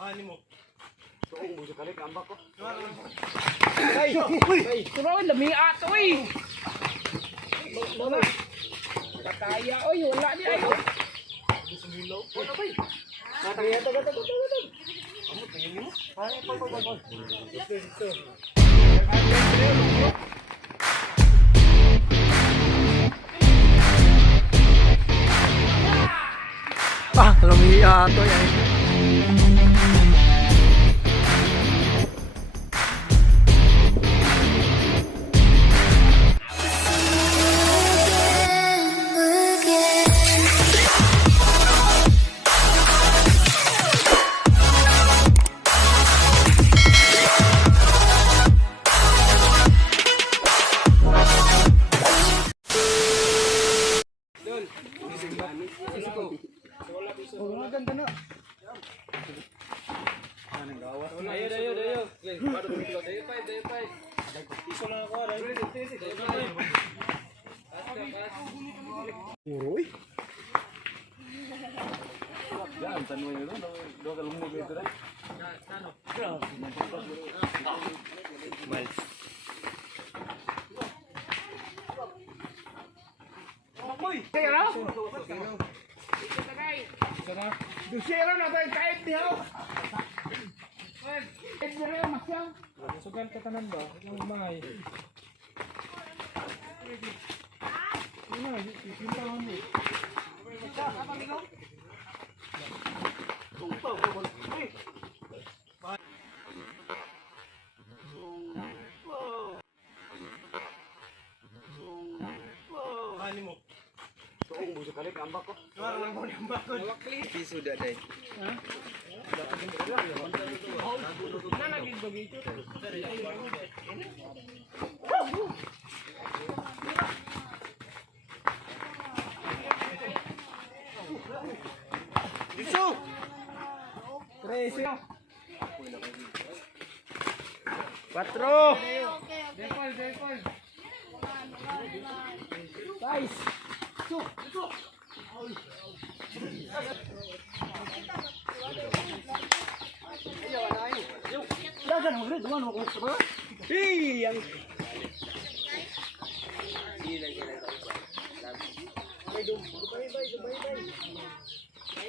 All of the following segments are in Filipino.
Mahali mo. Tuong mo sa kalik, ambak ko. Ay! Uy! Tuloy, lamiat, uy! Wala. Kataya, uy, wala di ayo. Ah, lumiya to yan. Dayo. Dayo 5. Iso lang ako, Dayo. Uroy. Yan, tanong nyo doon. Doon ka lumulog ito rin. Miles. Kaya raw? Dusero na tayo kahit dihaw. Kahit na rin, masyaw. Sugan ka tanan ba? Ang mga mahali mo. Tuong mo sa kalik, ambak ko. Piso da day. Diso! Crazy. 4! Guys, Dagan mo rin, duman mo kung sa mga. yang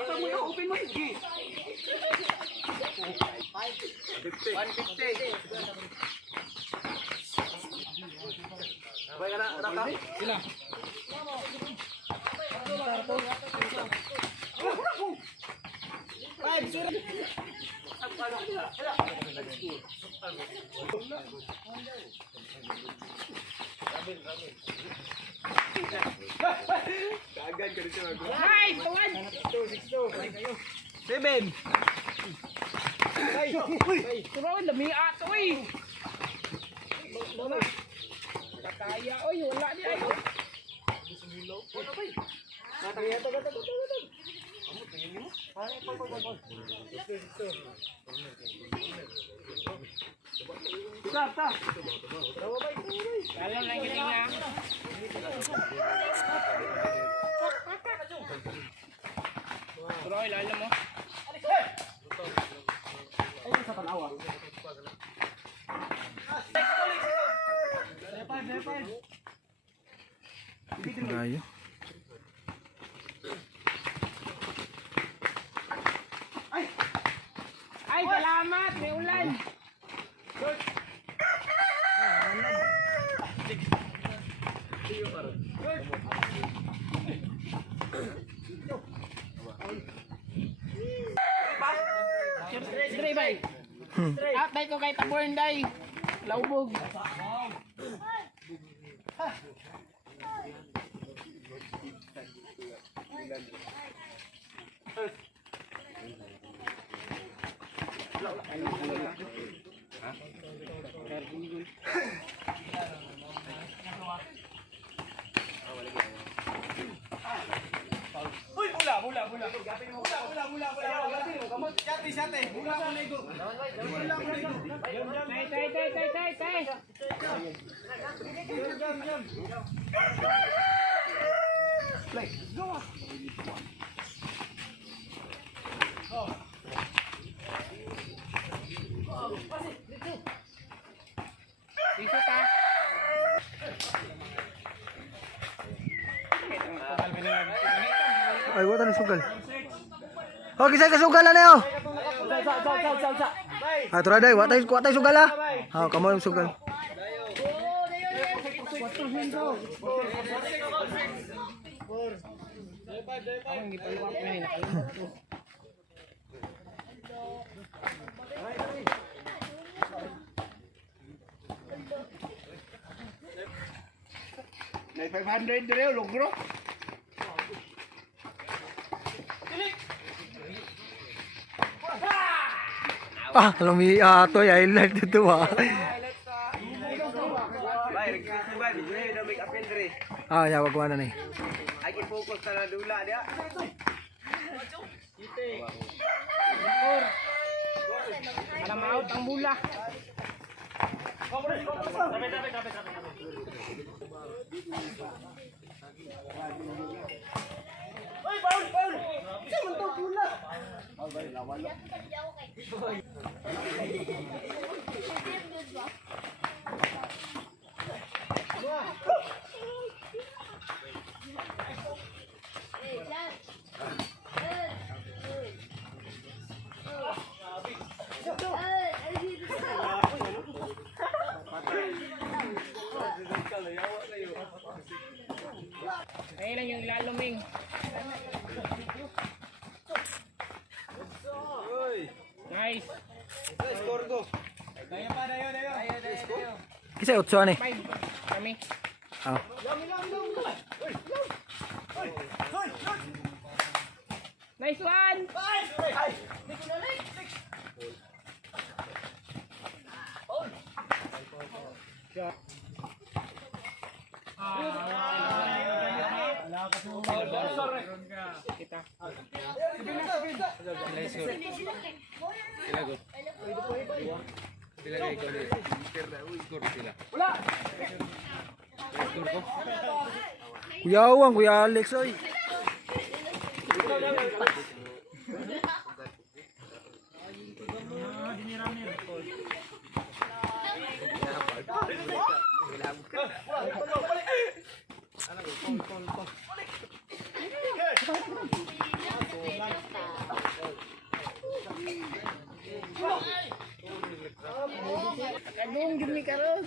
Asa mo yung open mo hindi? 150. Baik anak, anak. sila. Kagan ka rin siya. Ay, tuwan. 7. Tuloy, lamiat, uy. Wala. Kataya, uy, wala di ayo. Alam lang gini nga. Tuloy, alam mo. Dayo. Ay, salamat, may ulan. Siyempre, bay. Atay ko kay Taborn, day. Laubog. Uy, mula. Sate. Mula ko na Tay. Isot ah. Ay, wala na sugal. Oh, kisay kasugal na yo. Ah, tara day, wa tay sugal ah. Ha, kamo yung sugal. May 500 dire lugro. Ah, lumiya to, ay live dito ah. Ah, ya wag na ni. Ay, i-focus ka na dula dia. Alam out ang bula. Ayun lang yung laluming. Nice. Score go. Kisay utso ni. 5 kami. Ah. Nice one. Kita. Kuya Awang, Kuya Alex oy. Kadung gini karon.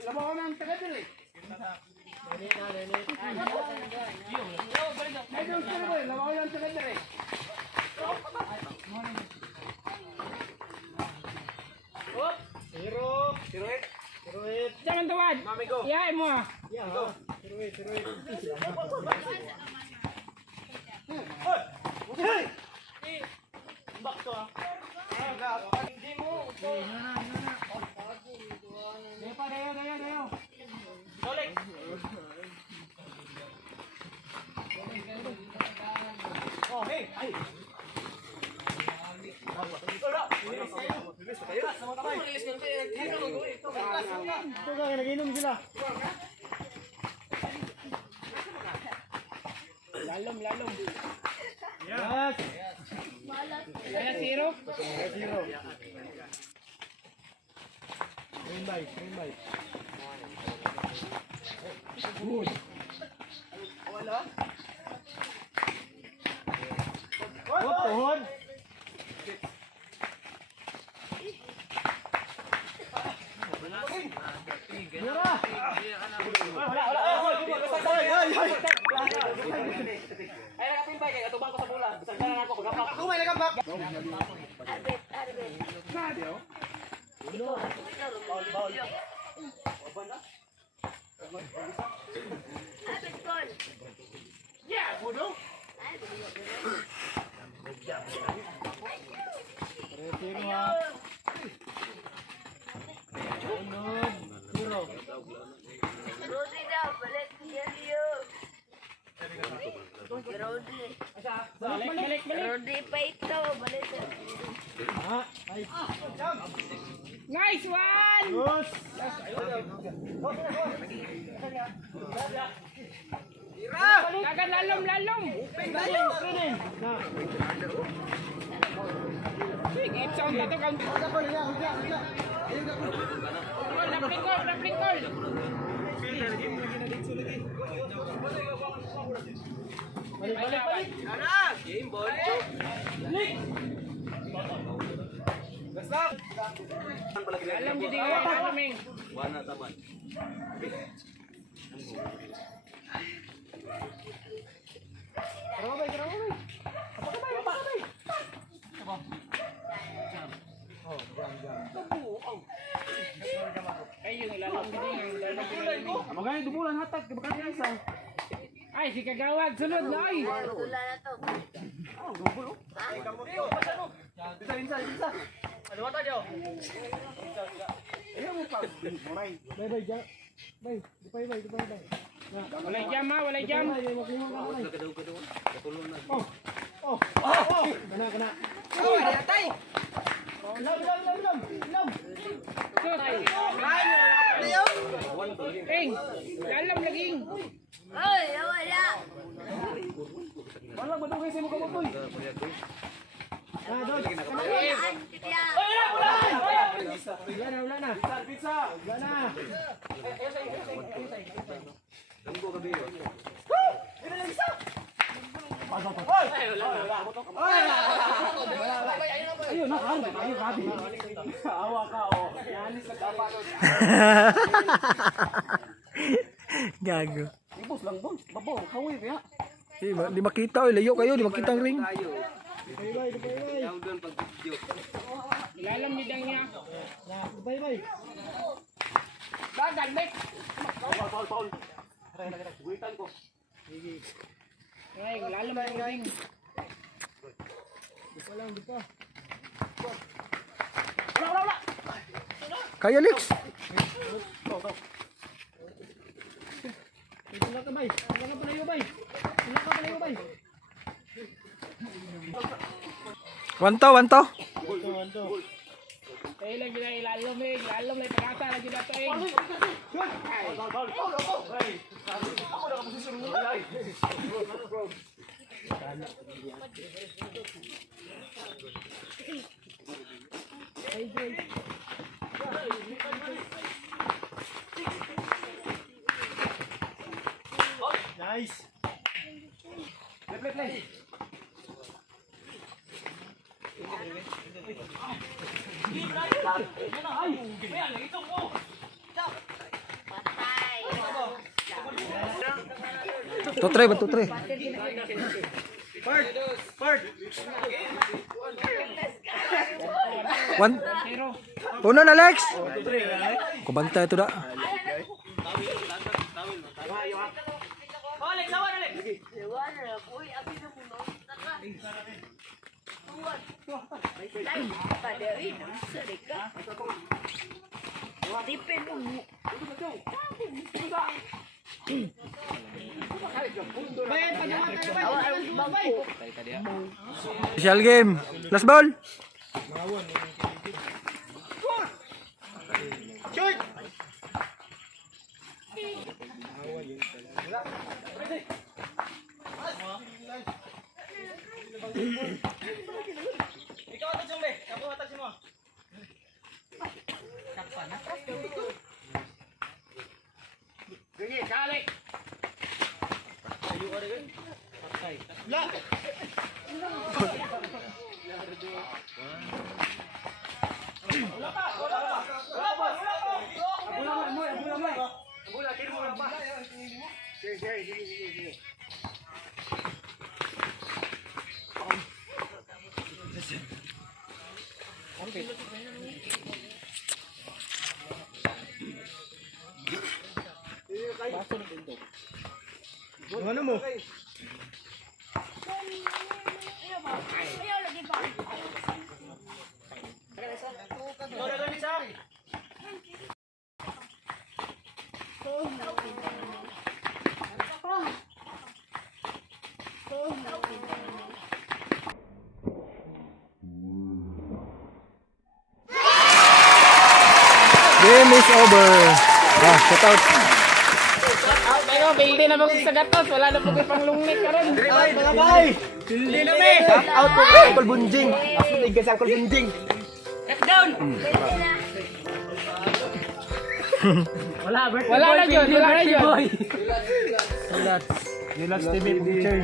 Labaw nang tagadili. Labaw nang tagadili. Jangan tuan. Ya, emo. Ya. Dayo. Oh, hey. Naginom sila. Lalom. Yes. Kaya zero. Green light. Good. Wala. Tuhod. Ay, nakapimpay kay atubang ko sa bola. Bisag na ako gapak. Ako may nagapak. Sadio. Ball. Yeah, bodo. Rodri daw, balik. Balik. Rodi pa ito. Balik. Nice one! Agad lalom. Sige, sound na to. Naplikol. Balik. Game ball. Alam jadi alaming. Wana taman. Ayun, ilalong gini. Magay dumulan hatag bakit isa. Ay, si Kagawad, sunod na ay. Tula na to. Bisa. Ano mata Dayo? Ayaw mo pa. Moray. Bay, ja. Bay, dipay. Walay jam. Kadaw. Katulong na. Kana. Oh, dia tay. Lam. Eng, lalam laging. Oy, wala. Wala madugay sa mo kamotoy. Wala. Titiya. Wala na. Pizza. Danggo gabi. Ayun na, ayun gabi. Awa ka oh. Yanis na dapat. Gago. Ibos lang bon. Babo, kawi kaya. Di makita oy, layo kayo, di makita ang ring. Dayo. Bay. Yang doon pag video. Lalam bidang niya. Bay. Dagan, Mek. Paul. Buitan ko. Ay, lalam laging. Di pa. Kaya Lex. Wala ka bay. Wala ka palayo bay. Wanto. Ay, lang gila ilalom lang pagkata lagi na to Eng. Ako na posisyon mo lay. Nice. Play. Patay. Bantu tre. Part. Uno na Lex. Kubanta ito da. Wala. Uy, abi na mo. Taka. Ay, padarin. Sorry ka. Dipin mo. Special game. Last ball. Shoot. Ikaw atas yung be. Ako atas mo. Sige, kalik. Ayo ka rin. La. Sige. Ano mo? Ayaw lagi pa. game is over. Ah, shout out. Pero bildi na po sa gatos. Wala na po kayo pang lungnik karon. Ay, mga bay! Bildi na me. Shout out po kay Uncle Bunjing. Ako tigas Uncle Bunjing. Cut down. Wala, birthday Wala boy, na dyan. Wala na dyan. Relax TV picture.